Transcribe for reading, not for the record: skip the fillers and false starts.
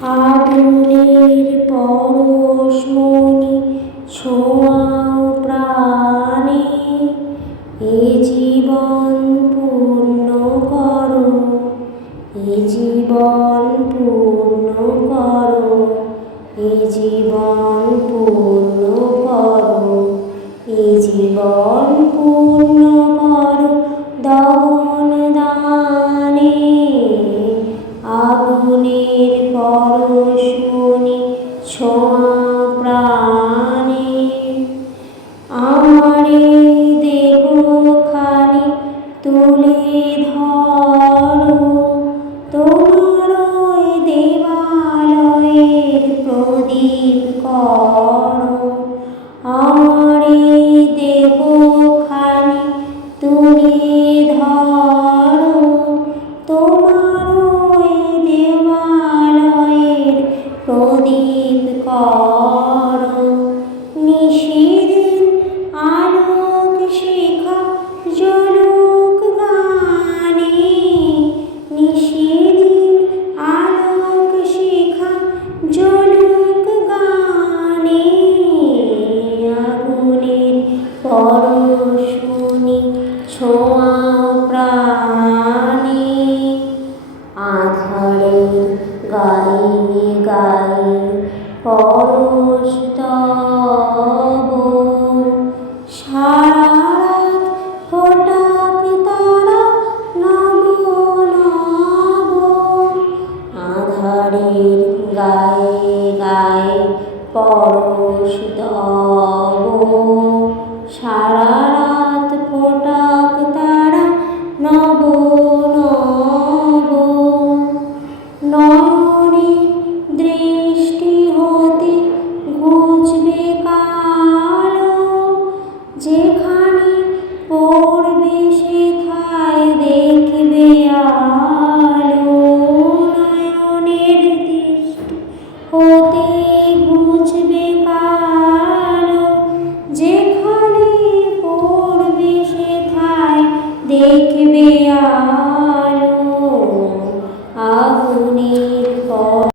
আগুনের পরশমণি ছোঁয়াও প্রাণে, এ জীবন পূর্ণ করো, এ জীবন পূর্ণ করো, এ জীবন পূর্ণ করো, এ জীবন পূর্ণ করো দহন দানে। আগুনের পরশমণি ছোঁয়া প্রাণে, আমারে দেহ খানি তুলে ধরো, তোমার ওই দেবালয়ের প্রদীপ করো। আমারে দেহ খানি তুলে ধরো, তোমার ওই দেবালয়ের প্রদীপ করো। নিশিদিন আলোক শিখা জ্বলুক গানে, নিশিদিন আলোক শিখা জ্বলুক গানে। আগুনের পরশমণি ছোঁয়াও প্রাণে, আঁধারের গায়ে গায়ে পরশ তব। সারা রাত ফোটাক তারা নব নব, আঁধারের গায়ে গায়ে পরশ তব। সারা রাত ফোটাক তারা নব নব, নয়নের দৃষ্টি হতে ঘুচবে কালো, যেখানে